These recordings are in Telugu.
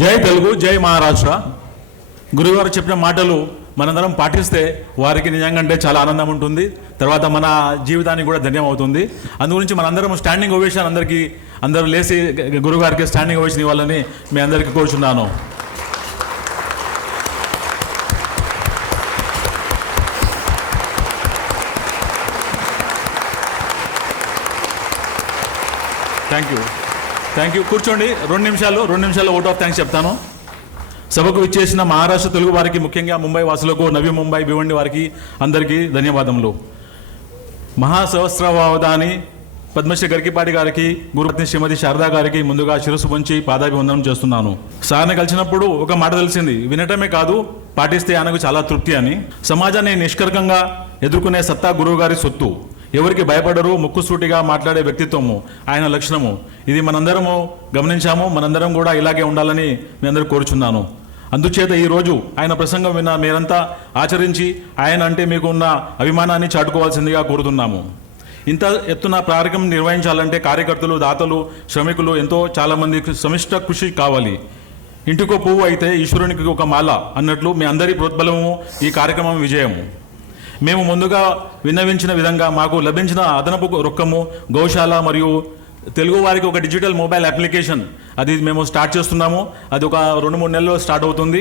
జై తెలుగు, జై మహారాష్ట్ర. గురుగారు చెప్పిన మాటలు మనందరం పాటిస్తే వారికి నిజంగా అంటే చాలా ఆనందం ఉంటుంది. తర్వాత మన జీవితానికి కూడా ధన్యం అవుతుంది. అందుగురించి మనందరం స్టాండింగ్ ఓవేషన్ అందరూ లేచి గురుగారికి స్టాండింగ్ ఓవేషన్ ఇవ్వాలని మీ అందరికీ కోరుచున్నాను. Thank you. కూర్చోండి. రెండు నిమిషాలు ఓట్ ఆఫ్ థ్యాంక్స్ చెప్తాను. సభకు ఇచ్చేసిన మహారాష్ట్ర తెలుగు వారికి, ముఖ్యంగా ముంబై వాసులకు, నవీ ముంబై, భివండి వారికి అందరికీ ధన్యవాదములు. మహాసహస్రవావధాని పద్మశ్రీ గరికిపాటి గారికి, గురుపత్ని శ్రీమతి శారదా గారికి ముందుగా శిరస్సు పొంచి పాదాభివందనం చేస్తున్నాను. సార్ని కలిసినప్పుడు ఒక మాట తెలిసింది, వినటమే కాదు పాటిస్తే ఆయనకు చాలా తృప్తి అని. సమాజాన్ని నిష్కర్కంగా ఎదుర్కొనే సత్తా గురువు గారి సొత్తు. ఎవరికి భయపడరు, ముక్కుసూటిగా మాట్లాడే వ్యక్తిత్వము ఆయన లక్షణము. ఇది మనందరము గమనించాము. మనందరం కూడా ఇలాగే ఉండాలని మీ అందరూ కోరుచున్నాను. అందుచేత ఈరోజు ఆయన ప్రసంగం విన్న మీరంతా ఆచరించి ఆయన అంటే మీకు ఉన్న అభిమానాన్ని చాటుకోవాల్సిందిగా కోరుతున్నాము. ఇంత ఎత్తున కార్యక్రమం నిర్వహించాలంటే కార్యకర్తలు, దాతలు, శ్రమికులు ఎంతో చాలామంది సమిష్ట కృషి కావాలి. ఇంటికో పువ్వు అయితే ఈశ్వరునికి ఒక మాల అన్నట్లు మీ అందరి ప్రోద్బలము ఈ కార్యక్రమం విజయము. మేము ముందుగా విన్నవించిన విధంగా మాకు లభించిన అదనపు రొక్కము గోశాల మరియు తెలుగు వారికి ఒక డిజిటల్ మొబైల్ అప్లికేషన్ అది మేము స్టార్ట్ చేస్తున్నాము. అది ఒక 2-3 నెలల్లో స్టార్ట్ అవుతుంది.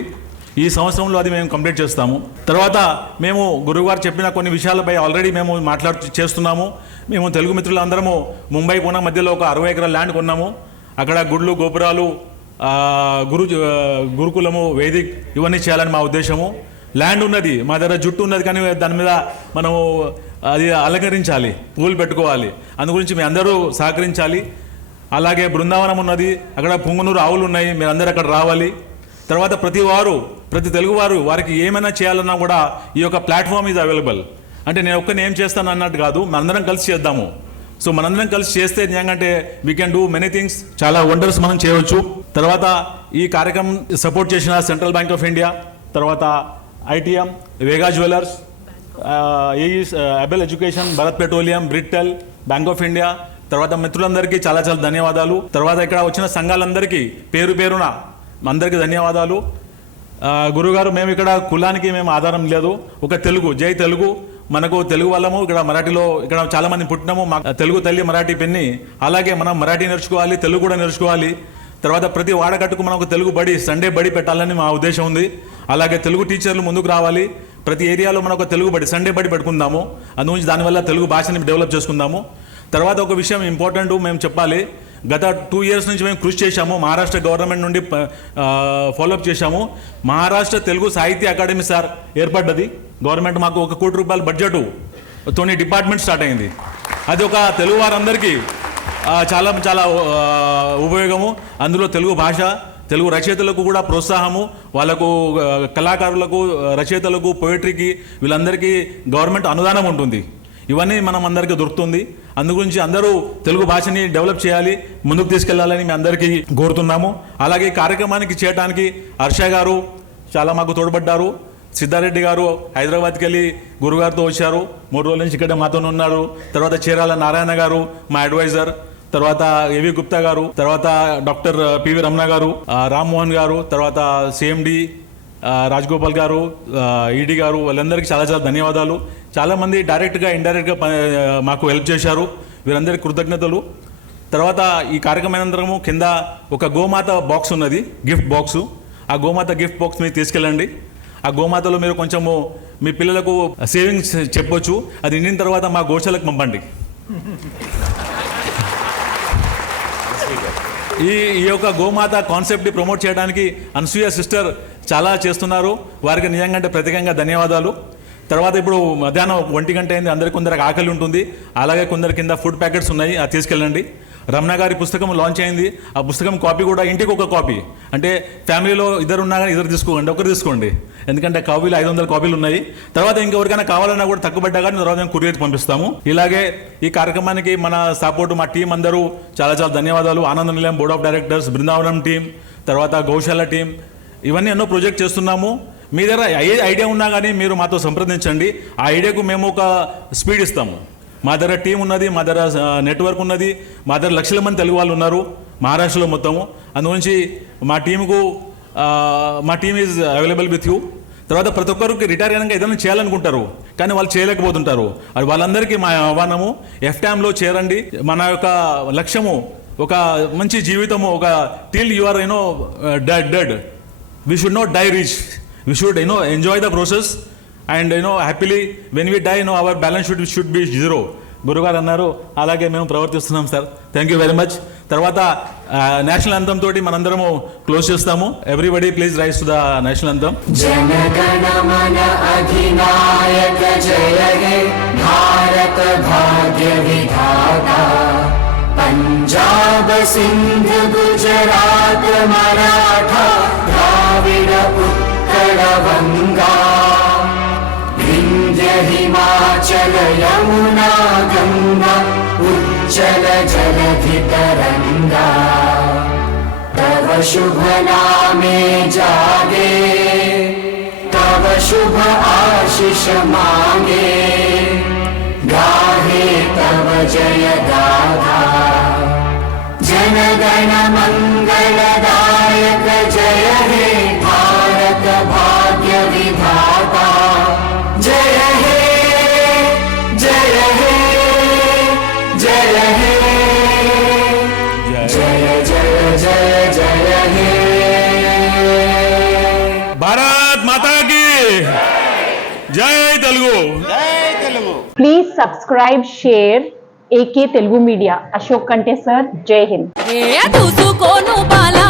ఈ సంవత్సరంలో అది మేము కంప్లీట్ చేస్తాము. తర్వాత మేము గురువుగారు చెప్పిన కొన్ని విషయాలపై ఆల్రెడీ మేము చేస్తున్నాము. మేము తెలుగు మిత్రులందరము ముంబై పూనా మధ్యలో ఒక 60 ఎకరాల ల్యాండ్ కొన్నాము. అక్కడ గుళ్ళు, గోపురాలు, గురుకులము, వేదిక్ ఇవన్నీ చేయాలని మా ఉద్దేశము. ల్యాండ్ ఉన్నది, మా దగ్గర జుట్టు ఉన్నది, కానీ దాని మీద మనము అది అలంకరించాలి, పూలు పెట్టుకోవాలి. అందుగురించి మీ అందరూ సహకరించాలి. అలాగే బృందావనం ఉన్నది, అక్కడ పుంగనూరు ఆవులు ఉన్నాయి, మీరు అందరూ అక్కడ రావాలి. తర్వాత ప్రతి తెలుగువారు వారికి ఏమైనా చేయాలన్నా కూడా ఈ యొక్క ప్లాట్ఫామ్ ఈజ్ అవైలబుల్. అంటే నేను ఒక్కరిని ఏం చేస్తాను అన్నట్టు కాదు, మనందరం కలిసి చేద్దాము. సో మనందరం కలిసి చేస్తే నిజంగా we can do many things, చాలా వండర్స్ మనం చేయవచ్చు. తర్వాత ఈ కార్యక్రమం సపోర్ట్ చేసిన సెంట్రల్ బ్యాంక్ ఆఫ్ ఇండియా, తర్వాత ITM, Vega jewellers, Abel education, Bharat petroleum, బ్రిటెల్, బ్యాంక్ ఆఫ్ ఇండియా, తర్వాత మిత్రులందరికీ చాలా చాలా ధన్యవాదాలు. తర్వాత ఇక్కడ వచ్చిన సంఘాలందరికీ పేరున అందరికీ ధన్యవాదాలు. గురుగారు, మేము ఇక్కడ కులానికి మేము ఆధారం లేదు, ఒక తెలుగు, జై తెలుగు. మనకు తెలుగు వాళ్ళము ఇక్కడ మరాఠీలో ఇక్కడ చాలామంది పుట్టినాము. మా తెలుగు తల్లి మరాఠీ పెన్ని. అలాగే మనం మరాఠీ నేర్చుకోవాలి, తెలుగు కూడా నేర్చుకోవాలి. తర్వాత ప్రతి వాడకట్టుకు మనం ఒక తెలుగు బడి, సండే బడి పెట్టాలని మా ఉద్దేశం ఉంది. అలాగే తెలుగు టీచర్లు ముందుకు రావాలి. ప్రతి ఏరియాలో మనం ఒక తెలుగు బడి, సండే బడి పెట్టుకుందాము. అందుగురించి దానివల్ల తెలుగు భాషని డెవలప్ చేసుకుందాము. తర్వాత ఒక విషయం ఇంపార్టెంట్ మేము చెప్పాలి. గత 2 years నుంచి మేము కృషి చేశాము. మహారాష్ట్ర గవర్నమెంట్ నుండి ఫాలోఅప్ చేశాము. మహారాష్ట్ర తెలుగు సాహిత్య అకాడమీ సార్ ఏర్పడ్డది. గవర్నమెంట్ మాకు 1 కోటి రూపాయల బడ్జెట్ తోని డిపార్ట్మెంట్ స్టార్ట్ అయింది. అది ఒక తెలుగు వారందరికీ చాలా చాలా ఉపయోగము. అందులో తెలుగు భాష, తెలుగు రచయితలకు కూడా ప్రోత్సాహము, వాళ్ళకు కళాకారులకు, రచయితలకు, పోయిటరీకి వీళ్ళందరికీ గవర్నమెంట్ అనుదానం ఉంటుంది. ఇవన్నీ మనం అందరికీ దొరుకుతుంది. అందుగురించి అందరూ తెలుగు భాషని డెవలప్ చేయాలి, ముందుకు తీసుకెళ్లాలని మీ అందరికీ కోరుతున్నాము. అలాగే కార్యక్రమానికి చేయడానికి హర్ష గారు చాలా మాకు తోడ్పడ్డారు. సిద్ధారెడ్డి గారు హైదరాబాద్కి వెళ్ళి గురుగారితో వచ్చారు. 3 రోజుల నుంచి ఇక్కడ మాతో ఉన్నారు. తర్వాత చీరాల నారాయణ గారు మా అడ్వైజర్, తర్వాత ఏవి గుప్తా గారు, తర్వాత డాక్టర్ పివి రమణ గారు, రామ్మోహన్ గారు, తర్వాత CMD రాజగోపాల్ గారు, ED గారు, వాళ్ళందరికీ చాలా చాలా ధన్యవాదాలు. చాలామంది డైరెక్ట్గా ఇండైరెక్ట్గా మాకు హెల్ప్ చేశారు. వీరందరికీ కృతజ్ఞతలు. తర్వాత ఈ కార్యక్రమానంతరము కింద ఒక గోమాత బాక్స్ ఉన్నది, గిఫ్ట్ బాక్సు. ఆ గోమాత గిఫ్ట్ బాక్స్ మీరు తీసుకెళ్ళండి. ఆ గోమాతలో మీరు కొంచెము మీ పిల్లలకు సేవింగ్స్ చెప్పొచ్చు. అది నిండిన తర్వాత మా గోశాలకు పంపండి. ఈ యొక్క గోమాత కాన్సెప్ట్ని ప్రమోట్ చేయడానికి అనసూయ సిస్టర్ చాలా చేస్తున్నారు. వారికి నిజంగా ప్రత్యేకంగా ధన్యవాదాలు. తర్వాత ఇప్పుడు మధ్యాహ్నం 1 గంట అయింది. కొందరికి ఆకలి ఉంటుంది. అలాగే కొందరి కింద ఫుడ్ ప్యాకెట్స్ ఉన్నాయి, అది తీసుకెళ్ళండి. రమణ గారి పుస్తకం లాంచ్ అయింది. ఆ పుస్తకం కాపీ కూడా ఇంటికి ఒక కాపీ, అంటే ఫ్యామిలీలో ఇద్దరు ఉన్నా కానీ ఇద్దరు తీసుకోండి, ఒకరు తీసుకోండి. ఎందుకంటే కాపీలు 500 కాపీలు ఉన్నాయి. తర్వాత ఇంకెవరికైనా కావాలన్నా కూడా తక్కువ కానీ తర్వాత మేము కొరియర్ పంపిస్తాము. ఇలాగే ఈ కార్యక్రమానికి మన సపోర్ట్, మా టీం అందరూ చాలా చాలా ధన్యవాదాలు. ఆనంద నిలయం board of directors, Brindavanam team, తర్వాత గోశాల టీం, ఇవన్నీ ఎన్నో ప్రాజెక్ట్ చేస్తున్నాము. మీ దగ్గర ఏ ఐడియా ఉన్నా కానీ మీరు మాతో సంప్రదించండి. ఆ ఐడియాకు మేము ఒక స్పీడ్ ఇస్తాము. మా దగ్గర టీం ఉన్నది, మా దగ్గర నెట్వర్క్ ఉన్నది, మా దగ్గర లక్షల మంది తెలుగు వాళ్ళు ఉన్నారు. మహారాష్ట్రలో మొత్తము. అందుగురించి మా టీంకు మా team is available with you. తర్వాత ప్రతి ఒక్కరికి రిటైర్ అయినాక ఏదైనా చేయాలనుకుంటారు కానీ వాళ్ళు చేయలేకపోతుంటారు. అది వాళ్ళందరికీ మా ఆహ్వానము, FTAMలో చేరండి. మన యొక్క లక్ష్యము ఒక మంచి జీవితము, ఒక till you are dead we should not die rich, we should enjoy the process and happily when we die our balance should be zero. గురుగారు అన్నారు, అలాగే మేము ప్రవర్తిస్తున్నాం sir. Thank you very much. తర్వాత నేషనల్ అంతం తోటి మనందరము క్లోజ్ చేస్తాము. Everybody please rise to the national anthem. Jana Gana మన అధినాయక జయ హే భారత భాగ్య విధాత, పంజాబ్ సింధ్ గుజరాత్ మరాఠా ద్రావిడ ఉత్కళ వంగా, వింధ్య హిమాచల యమునా గంగా ఉజ్జల జలధి तरंगा, तव शुभ नामे जागे, तव शुभ आशीष मांगे, गाहे तव जय गाथा, जनगण मंगलदायक जय हे भारत भाग्य विधाता, जय हे जय हे जय हे जय जय जय जय हे. భారత్ మాతా కీ జై Telugu. Please subscribe, share AK Telugu Media. Ashok Kante sir, Jai Hind. చూసుకోను Bala